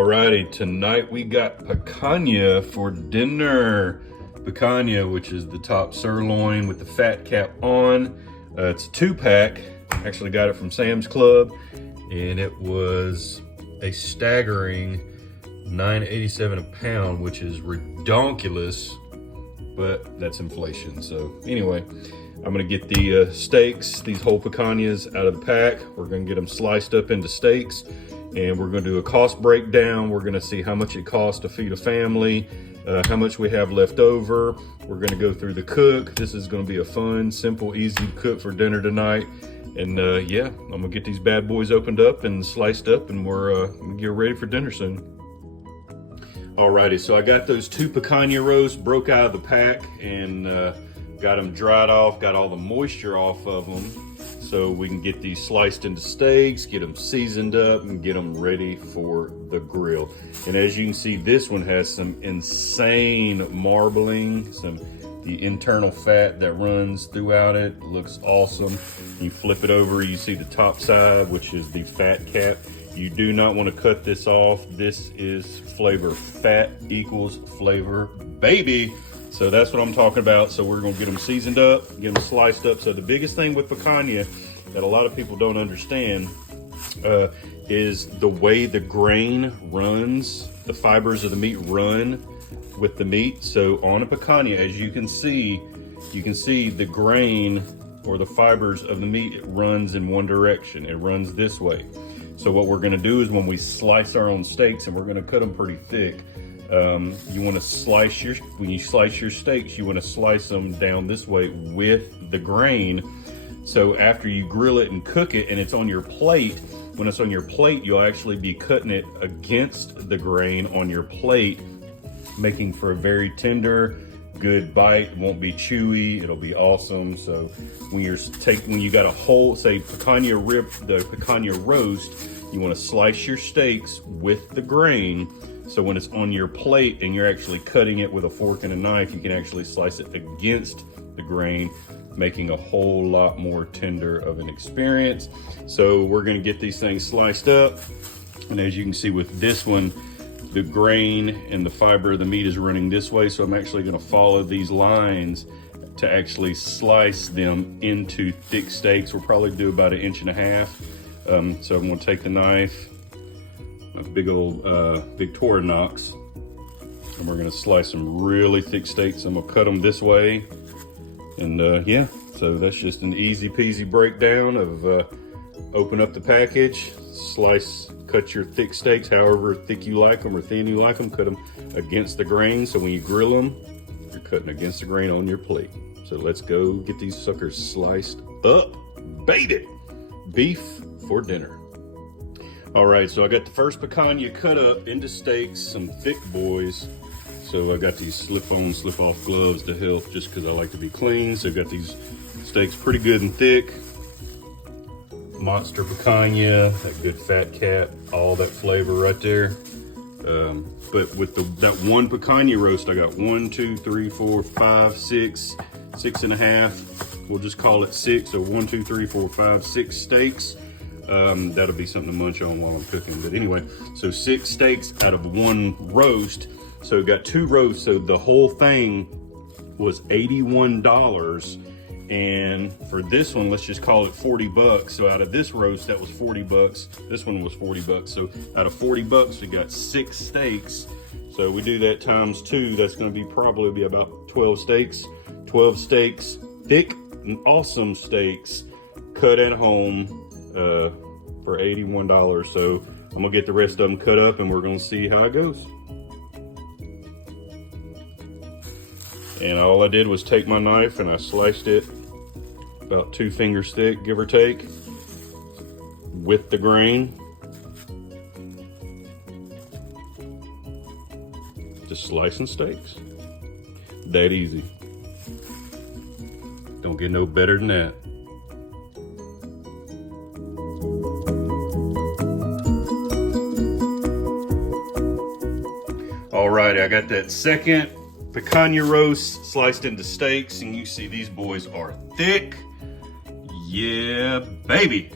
Alrighty, tonight we got picanha for dinner. Picanha, which is the top sirloin with the fat cap on. It's a 2-pack. Actually got it from Sam's Club, and it was a staggering $9.87 a pound, which is redonkulous, but that's inflation. So anyway, I'm gonna get the steaks, these whole picanhas out of the pack. We're gonna get them sliced up into steaks, and we're gonna do a cost breakdown. We're gonna see how much it costs to feed a family, how much we have left over. We're gonna go through the cook. This is gonna be a fun, simple, easy cook for dinner tonight. And yeah, I'm gonna get these bad boys opened up and sliced up, and we're gonna get ready for dinner soon. Alrighty, so I got those 2 picanha roasts, broke out of the pack, and got them dried off, got all the moisture off of them, so we can get these sliced into steaks, get them seasoned up, and get them ready for the grill. And as you can see, this one has some insane marbling, the internal fat that runs throughout it. Looks awesome. You flip it over, you see the top side, which is the fat cap. You do not want to cut this off. This is flavor. Fat equals flavor, baby. So that's what I'm talking about. So we're gonna get them seasoned up, get them sliced up. So the biggest thing with picanha that a lot of people don't understand is the way the grain runs, the fibers of the meat run with the meat. So on a picanha, as you can see the grain or the fibers of the meat, it runs in one direction. It runs this way. So what we're gonna do is when we slice our own steaks, and we're gonna cut them pretty thick, you want to when you slice your steaks, you want to slice them down this way with the grain. So after you grill it and cook it and it's on your plate, when it's on your plate, you'll actually be cutting it against the grain on your plate, making for a very tender, good bite. It won't be chewy, it'll be awesome. So when you got a whole, say picanha roast, you want to slice your steaks with the grain. So when it's on your plate and you're actually cutting it with a fork and a knife, you can actually slice it against the grain, making a whole lot more tender of an experience. So we're gonna get these things sliced up. And as you can see with this one, the grain and the fiber of the meat is running this way. So I'm actually gonna follow these lines to actually slice them into thick steaks. We'll probably do about 1.5 inches. So I'm gonna take the knife, a big old Victorinox, and we're gonna slice some really thick steaks. I'm gonna cut them this way, and yeah, so that's just an easy peasy breakdown of open up the package, cut your thick steaks however thick you like them or thin you like them, cut them against the grain, so when you grill them, you're cutting against the grain on your plate. So let's go get these suckers sliced up, baby. Beef for dinner. All right, so I got the first picanha cut up into steaks, some thick boys. So I got these slip-on, slip-off gloves to help, just because I like to be clean. So I got these steaks pretty good and thick. Monster picanha, that good fat cap, all that flavor right there. But with that one picanha roast, I got 1, 2, 3, 4, 5, 6, 6.5. We'll just call it 6. So 1, 2, 3, 4, 5, 6 steaks. That'll be something to munch on while I'm cooking. But anyway, so 6 steaks out of 1 roast. So we got 2 roasts. So the whole thing was $81. And for this one, let's just call it 40 bucks. So out of this roast, that was 40 bucks. This one was 40 bucks. So out of 40 bucks, we got 6 steaks. So we do that times 2, that's gonna be probably about 12 steaks. 12 steaks, thick and awesome steaks, cut at home, for $81. So I'm gonna get the rest of them cut up and we're gonna see how it goes. And all I did was take my knife and I sliced it about 2 fingers thick, give or take, with the grain. Just slicing steaks. That easy. Don't get no better than that. Alrighty, I got that second picanha roast sliced into steaks, and you see these boys are thick. Yeah, baby.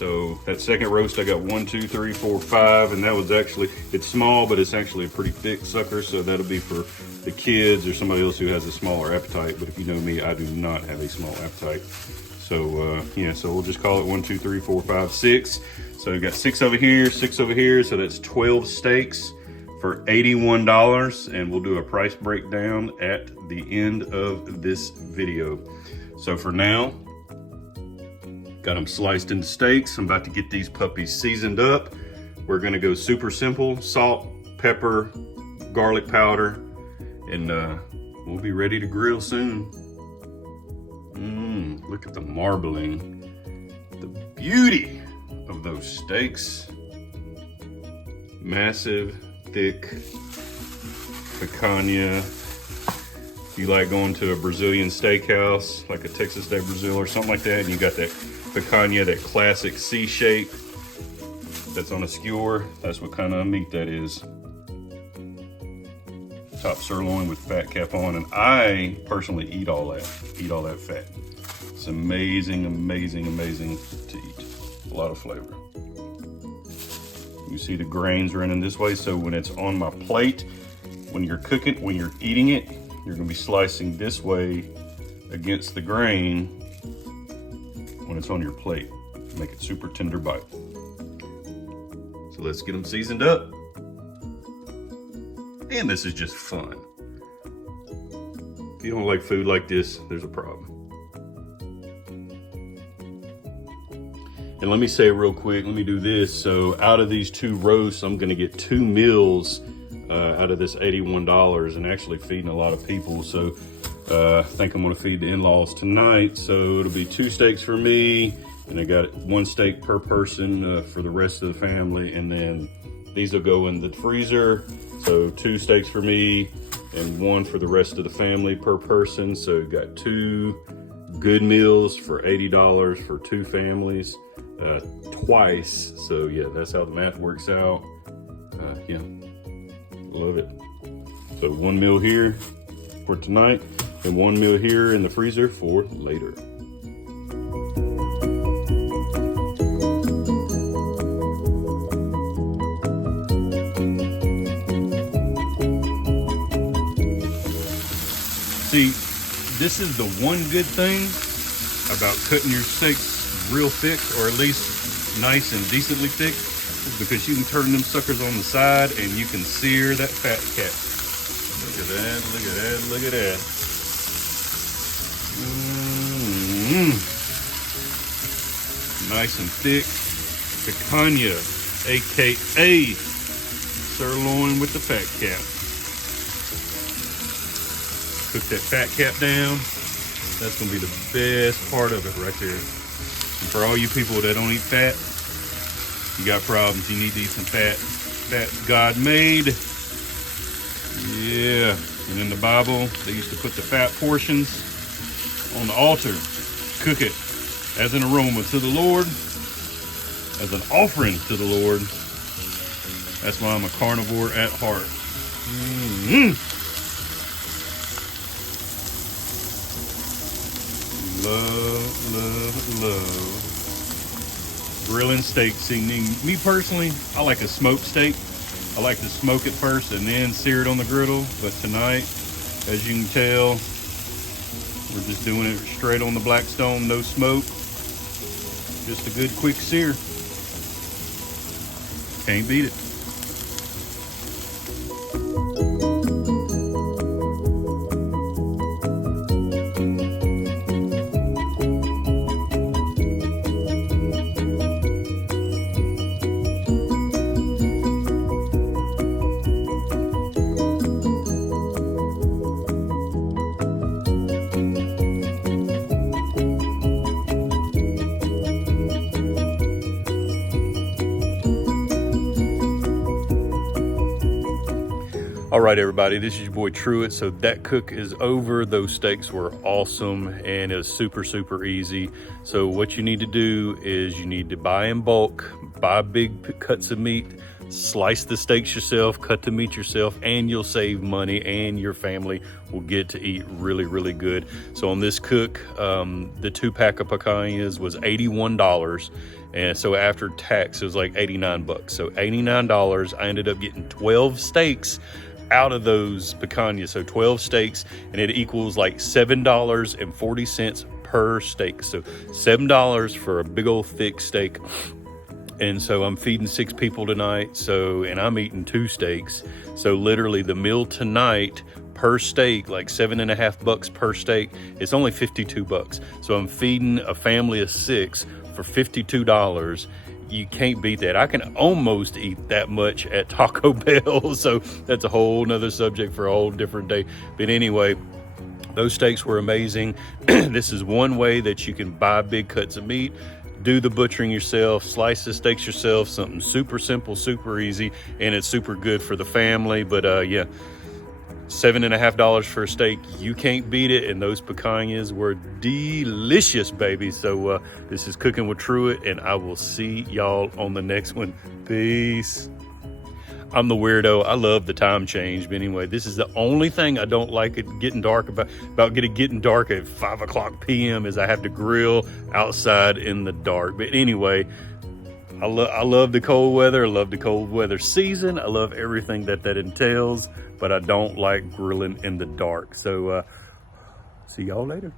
So that second roast, I got 1, 2, 3, 4, 5, and that was actually, it's small, but it's actually a pretty thick sucker, so that'll be for the kids or somebody else who has a smaller appetite. But if you know me, I do not have a small appetite. So yeah, so we'll just call it 1, 2, 3, 4, 5, 6. So we got 6 over here, 6 over here, so that's 12 steaks for $81, and we'll do a price breakdown at the end of this video. So for now, got them sliced into steaks. I'm about to get these puppies seasoned up. We're gonna go super simple: salt, pepper, garlic powder, and we'll be ready to grill soon. Look at the marbling, the beauty of those steaks. Massive, thick picanha. If you like going to a Brazilian steakhouse, like a Texas de Brazil or something like that, and you got that picanha, that classic C shape that's on a skewer, that's what kind of meat that is. Top sirloin with fat cap on, and I personally eat all that fat. It's amazing, amazing, amazing to eat. A lot of flavor. You see the grains running this way, so when it's on my plate, when you're cooking, when you're eating it, you're gonna be slicing this way against the grain when it's on your plate. Make it super tender bite. So let's get them seasoned up. And this is just fun. If you don't like food like this, there's a problem. And let me say real quick, let me do this. So out of these 2 roasts, I'm gonna get 2 meals out of this $81, and actually feeding a lot of people. So I think I'm gonna feed the in-laws tonight. So it'll be 2 steaks for me, and I got 1 steak per person for the rest of the family. And then these will go in the freezer. So 2 steaks for me and 1 for the rest of the family per person. So you got 2 good meals for $80 for 2 families twice. So yeah, that's how the math works out. Yeah, love it. So 1 meal here for tonight and 1 meal here in the freezer for later. See, this is the one good thing about cutting your steaks real thick, or at least nice and decently thick, is because you can turn them suckers on the side and you can sear that fat cap. Look at that, look at that, look at that. Nice and thick picanha, AKA sirloin with the fat cap. Cook that fat cap down. That's gonna be the best part of it right there. And for all you people that don't eat fat, you got problems. You need to eat some fat. Fat's God made. Yeah. And in the Bible, they used to put the fat portions on the altar. Cook it as an aroma to the Lord, as an offering to the Lord. That's why I'm a carnivore at heart. Love, love, love grilling steak seasoning. Me personally, I like a smoked steak. I like to smoke it first and then sear it on the griddle. But tonight, as you can tell, we're just doing it straight on the Blackstone, no smoke. Just a good quick sear. Can't beat it. All right, everybody, this is your boy Truett. So that cook is over. Those steaks were awesome and it was super, super easy. So what you need to do is you need to buy in bulk, buy big cuts of meat, Slice the steaks yourself, cut the meat yourself, and you'll save money, and your family will get to eat really, really good. So on this cook, the 2-pack of picanhas was $81. And so after tax, it was like 89 bucks. So $89, I ended up getting 12 steaks out of those picanhas. So 12 steaks, and it equals like $7.40 per steak. So $7 for a big old thick steak. And so I'm feeding 6 people tonight. So, and I'm eating 2 steaks. So literally the meal tonight per steak, like $7.50 per steak, it's only 52 bucks. So I'm feeding a family of 6 for $52. You can't beat that. I can almost eat that much at Taco Bell. So that's a whole nother subject for a whole different day. But anyway, those steaks were amazing. This is one way that you can buy big cuts of meat, do the butchering yourself, slice the steaks yourself, something super simple, super easy, and it's super good for the family. But yeah, $7.50 for a steak, you can't beat it. And those picanhas were delicious, baby. So this is Cooking with Truett, and I will see y'all on the next one. Peace. I'm the weirdo. I love the time change. But anyway, this is the only thing I don't like it getting dark about getting dark at 5 o'clock p.m. is I have to grill outside in the dark. But anyway, I love the cold weather. I love the cold weather season. I love everything that entails, but I don't like grilling in the dark. So see y'all later.